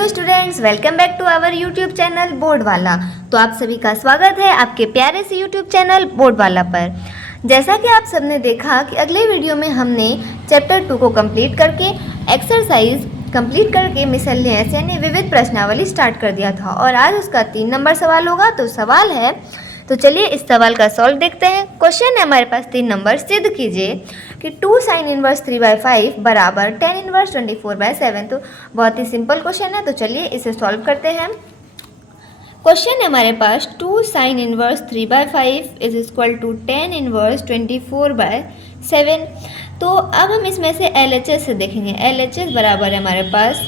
Hello students, welcome back to our YouTube channel board वाला। तो आप सभी का स्वागत है आपके प्यारे से यूट्यूब चैनल बोर्ड वाला पर। जैसा कि आप सबने देखा कि अगले वीडियो में हमने चैप्टर 2 को कंप्लीट करके एक्सरसाइज कंप्लीट करके मिसलेनियस यानी विविध प्रश्नावली स्टार्ट कर दिया था और आज उसका 3 नंबर सवाल होगा। तो सवाल है, तो चलिए इस सवाल का सॉल्व देखते हैं। क्वेश्चन है हमारे पास 3 नंबर, सिद्ध कीजिए कि 2 sin इनवर्स 3/5 बराबर tan इनवर्स 24/7। तो बहुत ही सिंपल क्वेश्चन है, तो चलिए इसे सॉल्व करते हैं। क्वेश्चन है हमारे पास 2 sin inverse 3/5 is equal to tan inverse 24/7। तो अब हम इसमें से LHS से देखेंगे। LHS बराबर है हमारे पास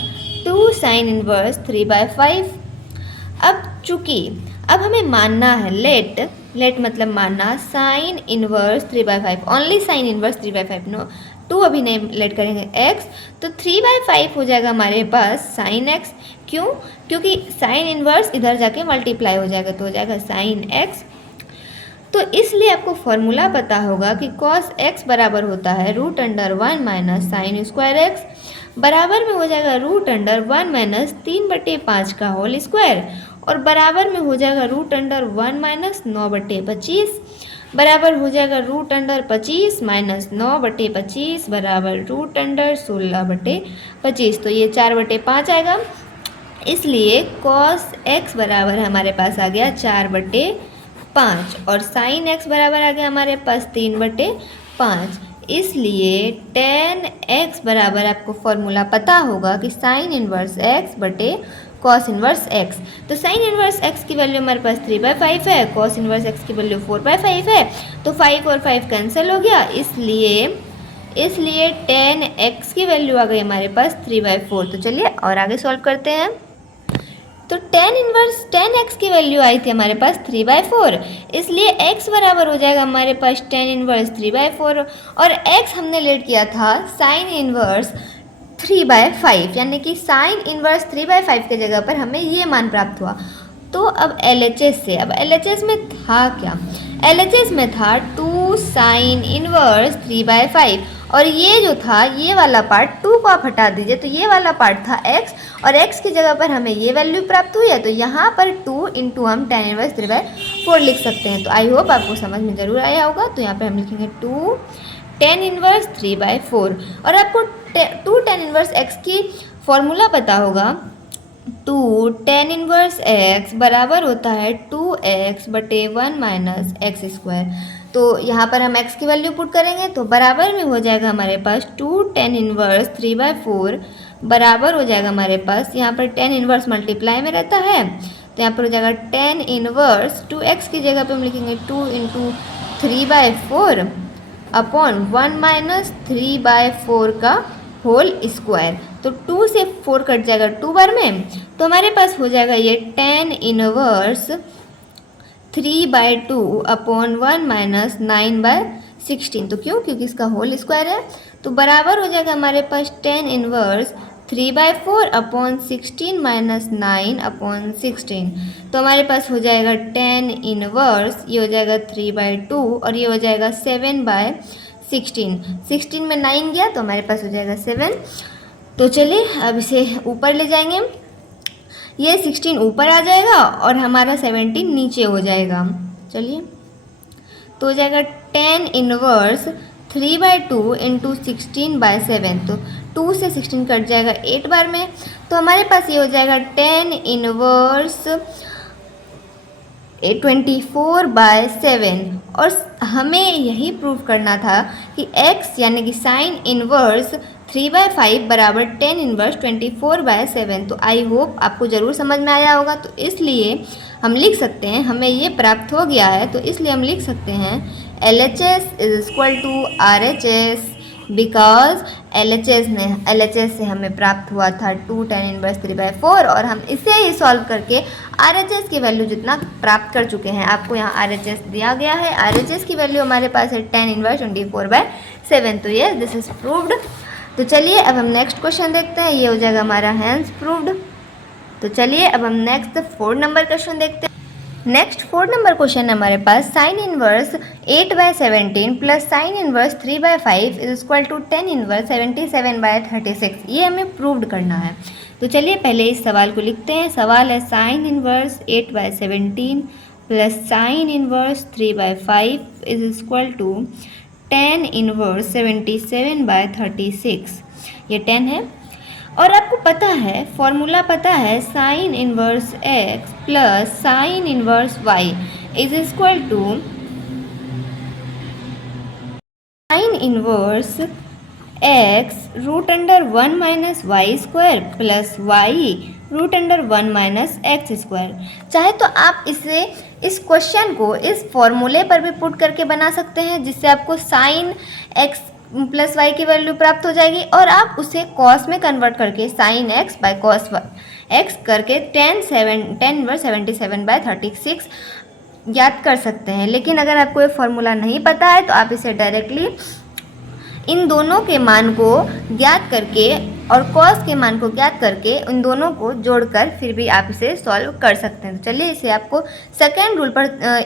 2 sin इनवर्स 3/5। अब चूंकि अब हमें मानना है लेट मतलब मानना sine inverse 3/5, only sine inverse 3/5, no 2 अभी नहीं लेट करेंगे x। तो 3/5 हो जाएगा हमारे पास साइन x। क्यों? क्योंकि साइन इनवर्स इधर जाके मल्टीप्लाई हो जाएगा तो हो जाएगा साइन x। तो इसलिए आपको फॉर्मूला पता होगा कि cos x बराबर होता है √1 माइनस साइन स्क्वायर x, बराबर में हो जाएगा √1 माइनस 3/5 का होल स्क्वायर, और बराबर में हो जाएगा √1 माइनस 9/25, बराबर हो जाएगा √25 माइनस 9/25 बराबर √16/25। तो ये 4/5 आएगा, इसलिए cos x बराबर हमारे पास आ गया 4/5 और साइन x बराबर आ गया हमारे पास 3/5। इसलिए tan x बराबर आपको फॉर्मूला पता होगा कि साइन इनवर्स x बटे कॉस इनवर्स x। तो साइन इनवर्स x की वैल्यू हमारे पास 3/5 है, कॉस इनवर्स x की वैल्यू 4/5 है, तो 5 और 5 कैंसिल हो गया। इसलिए tan x की वैल्यू आ गई हमारे पास 3/4। तो चलिए और आगे सॉल्व करते हैं। तो tan x की वैल्यू आई थी हमारे पास 3/4, इसलिए x बराबर हो जाएगा हमारे पास tan इनवर्स 3/4 और x हमने लेट किया था साइन इनवर्स 3/5, यानी कि साइन इनवर्स 3/5 के जगह पर हमें ये मान प्राप्त हुआ। तो अब LHS में था क्या? LHS में था 2 साइन इनवर्स 3/5 और ये जो था ये वाला पार्ट 2 को आप हटा दीजिए तो ये वाला पार्ट था x और x की जगह पर हमें ये वैल्यू प्राप्त हुई है। तो यहाँ पर 2 इंटू हम tan इनवर्स 3/4 लिख सकते हैं। तो आई होप आपको समझ में ज़रूर आया होगा। तो यहाँ पर हम लिखेंगे 2 tan इनवर्स 3/4 और आपको 2 tan इनवर्स x की फॉर्मूला पता होगा। 2 tan इनवर्स x बराबर होता है 2x बटे 1 माइनस एक्स स्क्वायर। तो यहाँ पर हम x की वैल्यू पुट करेंगे तो बराबर में हो जाएगा हमारे पास 2 tan इनवर्स 3/4 बराबर हो जाएगा हमारे पास, यहाँ पर tan इनवर्स मल्टीप्लाई में रहता है तो यहाँ पर हो जाएगा tan इनवर्स 2x की जगह पर हम लिखेंगे 2 इंटू 3/4 अपॉन 1 माइनस 3/4 का होल स्क्वायर। तो 2 से 4 कट जाएगा 2 बार में, तो हमारे पास हो जाएगा ये tan इनवर्स 3/2 अपॉन 1 माइनस 9/16। तो क्यों? क्योंकि इसका होल स्क्वायर है। तो बराबर हो जाएगा हमारे पास tan इनवर्स 3/4 अपॉन 16 माइनस 9/16। तो हमारे पास हो जाएगा tan इनवर्स, ये हो जाएगा 3/2 और ये हो जाएगा 7/16। 16 में 9 गया तो हमारे पास हो जाएगा 7। तो चलिए अब इसे ऊपर ले जाएंगे, ये 16 ऊपर आ जाएगा और हमारा 17 नीचे हो जाएगा। चलिए तो हो जाएगा tan इनवर्स 3/2 इंटू 16/7। तो 2 से 16 कट जाएगा 8 बार में, तो हमारे पास ये हो जाएगा tan इनवर्स 24/7। और हमें यही प्रूव करना था कि x यानी कि साइन इनवर्स 3/5 बराबर tan इनवर्स 24/7। तो आई होप आपको ज़रूर समझ में आया होगा। तो इसलिए हम लिख सकते हैं, हमें ये प्राप्त हो गया है तो इसलिए हम लिख सकते हैं LHS is equal to RHS, because LHS से हमें प्राप्त हुआ था 2 tan इनवर्स 3/4 और हम इसे ही सॉल्व करके RHS की वैल्यू जितना प्राप्त कर चुके हैं। आपको यहाँ RHS दिया गया है, RHS की वैल्यू हमारे पास है tan इनवर्स 24/7। तो ये दिस इज प्रूव्ड। तो चलिए अब हम नेक्स्ट क्वेश्चन देखते हैं, ये हो जाएगा हमारा हैंस प्रूव्ड। तो चलिए अब हम नेक्स्ट 4 नंबर क्वेश्चन देखते हैं। नेक्स्ट 4 नंबर क्वेश्चन हमारे पास sine inverse 8/17 plus sine inverse 3/5 is equal to 10 inverse 77/36। ये हमें प्रूव्ड करना है। तो चलिए पहले इस सवाल को लिखते हैं। सवाल है sine inverse 8/17 plus sine inverse 3/5 is equal to 10 inverse 77/36। ये 10 है और आपको पता है, फॉर्मूला पता है, sine inverse x plus sine inverse y is equal to sine inverse x root under 1 minus y square plus y root under 1 minus x square. चाहे तो आप इसे, इस क्वेश्चन को इस फॉर्मूले पर भी पुट करके बना सकते हैं, जिससे आपको साइन x प्लस वाई की वैल्यू प्राप्त हो जाएगी, और आप उसे कॉस में कन्वर्ट करके sine x by cos x करके 10 वर्स 77/36 याद कर सकते हैं। लेकिन अगर आपको ये फॉर्मूला नहीं पता है तो आप इसे डायरेक्टली इन दोनों के मान को ज्ञात करके और कॉस के मान को ज्ञात करके उन दोनों को जोड़कर फिर भी आप इसे सॉल्व कर सकते हैं। तो चलिए इसे आपको सेकेंड रूल पर,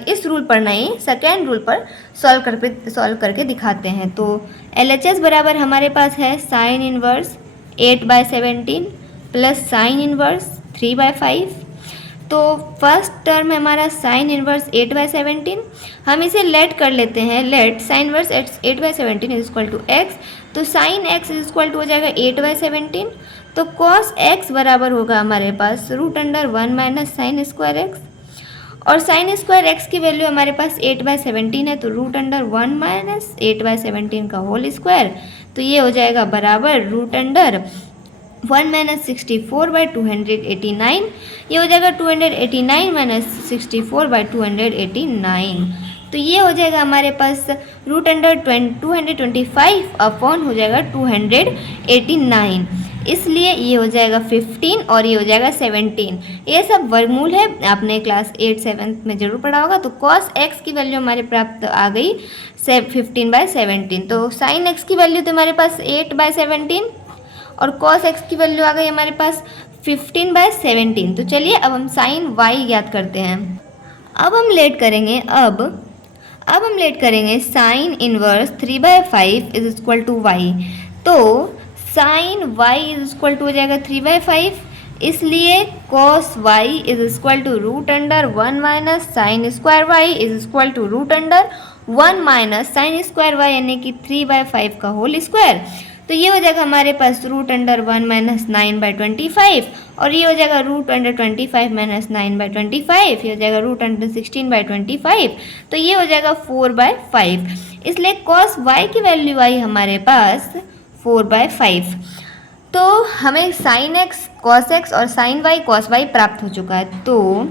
इस रूल पर नहीं, सेकेंड रूल पर सॉल्व करके दिखाते हैं। तो LHS बराबर हमारे पास है sine inverse 8/17 plus sine inverse 3/5। तो फर्स्ट टर्म है हमारा साइन इनवर्स 8/17, हम इसे लेट कर लेते हैं। Let sine inverse 8/17 is equal to x, तो sine x is equal to हो जाएगा 8/17। तो कॉस एक्स बराबर होगा हमारे पास root under 1 minus sine square x, और साइन स्क्वायर एक्स की वैल्यू हमारे पास 8/17 है, तो रूट अंडर 1 माइनस 8/17 का होल स्क्वायर। तो ये हो जाएगा बराबर रूट अंडर 1 माइनस 64/289। ये हो जाएगा 289 माइनस 64/289। तो ये हो जाएगा हमारे पास रूट अंडर 225 अपॉन हो जाएगा 289, इसलिए ये हो जाएगा 15 और ये हो जाएगा 17। ये सब वर्गमूल है, आपने क्लास 8-7 में जरूर पढ़ा होगा। तो कॉस एक्स की वैल्यू हमारे प्राप्त आ गई 15/17। तो साइन एक्स की वैल्यू तो हमारे पास 8/17 और cos x की वैल्यू आ गई हमारे पास 15/17। तो चलिए अब हम साइन y ज्ञात करते हैं। अब हम लेट करेंगे sine inverse 3/5 is equal to y। तो साइन y इज इक्वल टू हो जाएगा 3/5, इसलिए cos y is equal to root under 1 minus sine square y is equal to root under 1 minus sine square y, यानी कि 3/5 का whole square. तो ये हो जाएगा हमारे पास रूट अंडर 1 माइनस 9/25, और ये हो जाएगा रूट अंडर 25 माइनस 9/25, ये हो जाएगा रूट अंडर 16/25। तो ये हो जाएगा 4/5, इसलिए cos y की वैल्यू आई हमारे पास 4/5। तो हमें साइन x cos x और साइन y cos y प्राप्त हो चुका है। तो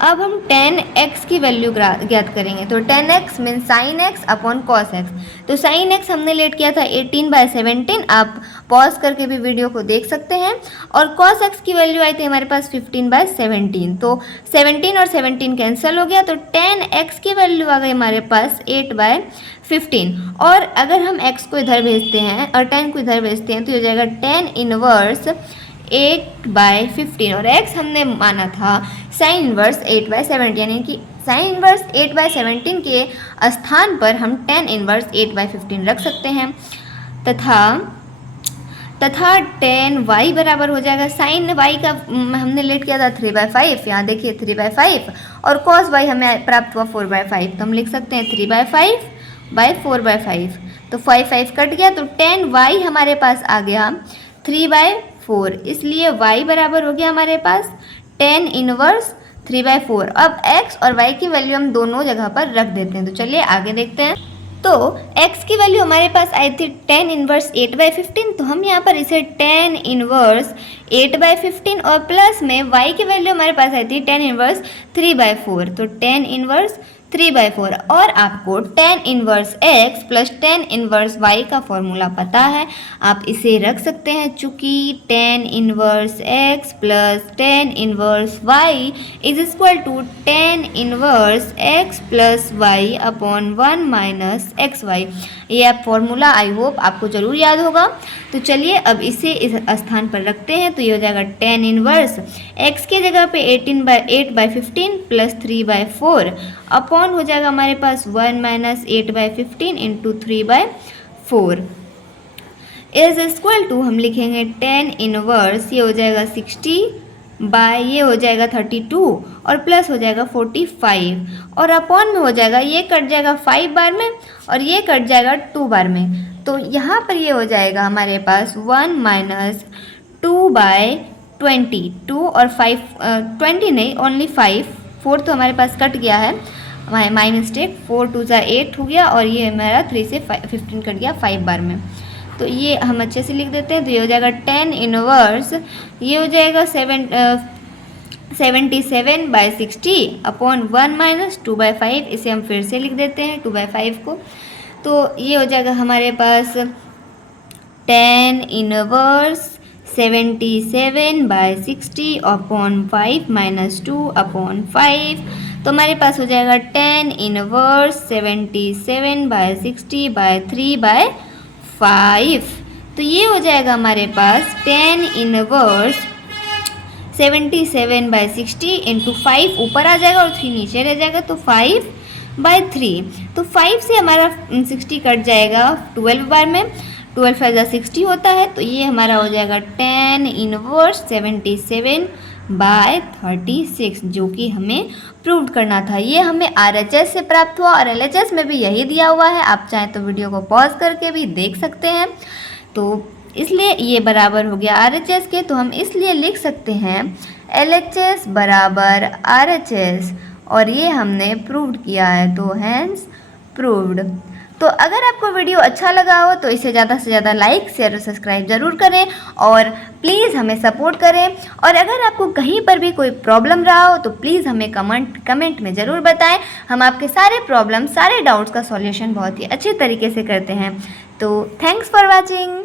अब हम tan x की वैल्यू ज्ञात करेंगे। तो tan x mean sine x upon cos x। तो साइन x हमने लेट किया था 18/17, आप पॉज करके भी वीडियो को देख सकते हैं, और cos x की वैल्यू आई थी हमारे पास 15/17। तो 17 और 17 कैंसिल हो गया, तो tan x की वैल्यू आ गई हमारे पास 8/15। और अगर हम x को इधर भेजते हैं और tan को इधर भेजते हैं तो हो जाएगा tan इनवर्स 8/15, और x हमने माना था साइन इनवर्स 8/17, यानी कि साइन इनवर्स 8/17 के स्थान पर हम tan इनवर्स 8/15 रख सकते हैं, तथा tan y बराबर हो जाएगा साइन y का हमने लेट किया था 3/5, यहाँ देखिए 3/5, और cos y हमें प्राप्त हुआ 4/5। तो हम लिख सकते हैं 3/5/4/5। तो 5 कट गया, तो tan y हमारे पास आ गया 3/4, इसलिए y बराबर हो गया हमारे पास tan इनवर्स 3/4। अब x और y की वैल्यू हम दोनों जगह पर रख देते हैं। तो चलिए आगे देखते हैं। तो x की वैल्यू हमारे पास आई थी tan इनवर्स 8/15, तो हम यहाँ पर इसे tan इनवर्स 8/15 और प्लस में y की वैल्यू हमारे पास आई थी tan इनवर्स 3/4। तो tan इनवर्स 3/4 और आपको tan inverse x plus tan inverse y का फॉर्मूला पता है, आप इसे रख सकते हैं। चूँकि tan inverse x plus tan inverse y is equal to tan inverse x plus y upon 1 minus XY। ये आप फॉर्मूला आई होप आपको ज़रूर याद होगा। तो चलिए अब इसे इस स्थान पर रखते हैं। तो ये हो जाएगा tan इनवर्स x के जगह पे 8/15 प्लस 3/4 अपॉन हो जाएगा हमारे पास 1 minus 8/15 into 3/4 is equal to हम लिखेंगे tan इनवर्स, ये हो जाएगा 60 बाय ये हो जाएगा 32 और प्लस हो जाएगा 45 और अपॉन में हो जाएगा, ये कट जाएगा 5 बार में और ये कट जाएगा 2 बार में। तो यहाँ पर ये हो जाएगा हमारे पास 1 माइनस 2/20, 2 और 5 20 नहीं ओनली 5, 4 तो हमारे पास कट गया है, माई मिस्टेक, 4 2 ज़ा 8 हो गया और ये हमारा 3 से 15 कट गया 5 बार में। तो ये हम अच्छे से लिख देते हैं। तो ये हो जाएगा tan इनवर्स, ये हो जाएगा 77/60 अपॉन 1 माइनस 2/5, इसे हम फिर से लिख देते हैं 2/5 को। तो ये हो जाएगा हमारे पास tan inverse 77/60 upon 5 minus 2 upon 5। तो हमारे पास हो जाएगा tan इनवर्स 77/60/3/5। तो ये हो जाएगा हमारे पास tan इनवर्स 77/60 इंटू 5 ऊपर आ जाएगा और 3 नीचे रह जाएगा, तो 5/3। तो 5 से हमारा 60 कट जाएगा 12 बार में, 12 5 60 होता है। तो ये हमारा हो जाएगा tan इनवर्स 77/36, जो कि हमें प्रूव करना था। ये हमें RHS से प्राप्त हुआ और LHS में भी यही दिया हुआ है। आप चाहें तो वीडियो को पॉज करके भी देख सकते हैं। तो इसलिए ये बराबर हो गया RHS के, तो हम इसलिए लिख सकते हैं LHS बराबर RHS और ये हमने प्रूव्ड किया है, तो हैंस प्रूव्ड। तो अगर आपको वीडियो अच्छा लगा हो तो इसे ज़्यादा से ज़्यादा लाइक शेयर और सब्सक्राइब ज़रूर करें और प्लीज़ हमें सपोर्ट करें। और अगर आपको कहीं पर भी कोई प्रॉब्लम रहा हो तो प्लीज़ हमें कमेंट में ज़रूर बताएं। हम आपके सारे प्रॉब्लम सारे डाउट्स का सॉल्यूशन बहुत ही अच्छे तरीके से करते हैं। तो थैंक्स फॉर वॉचिंग।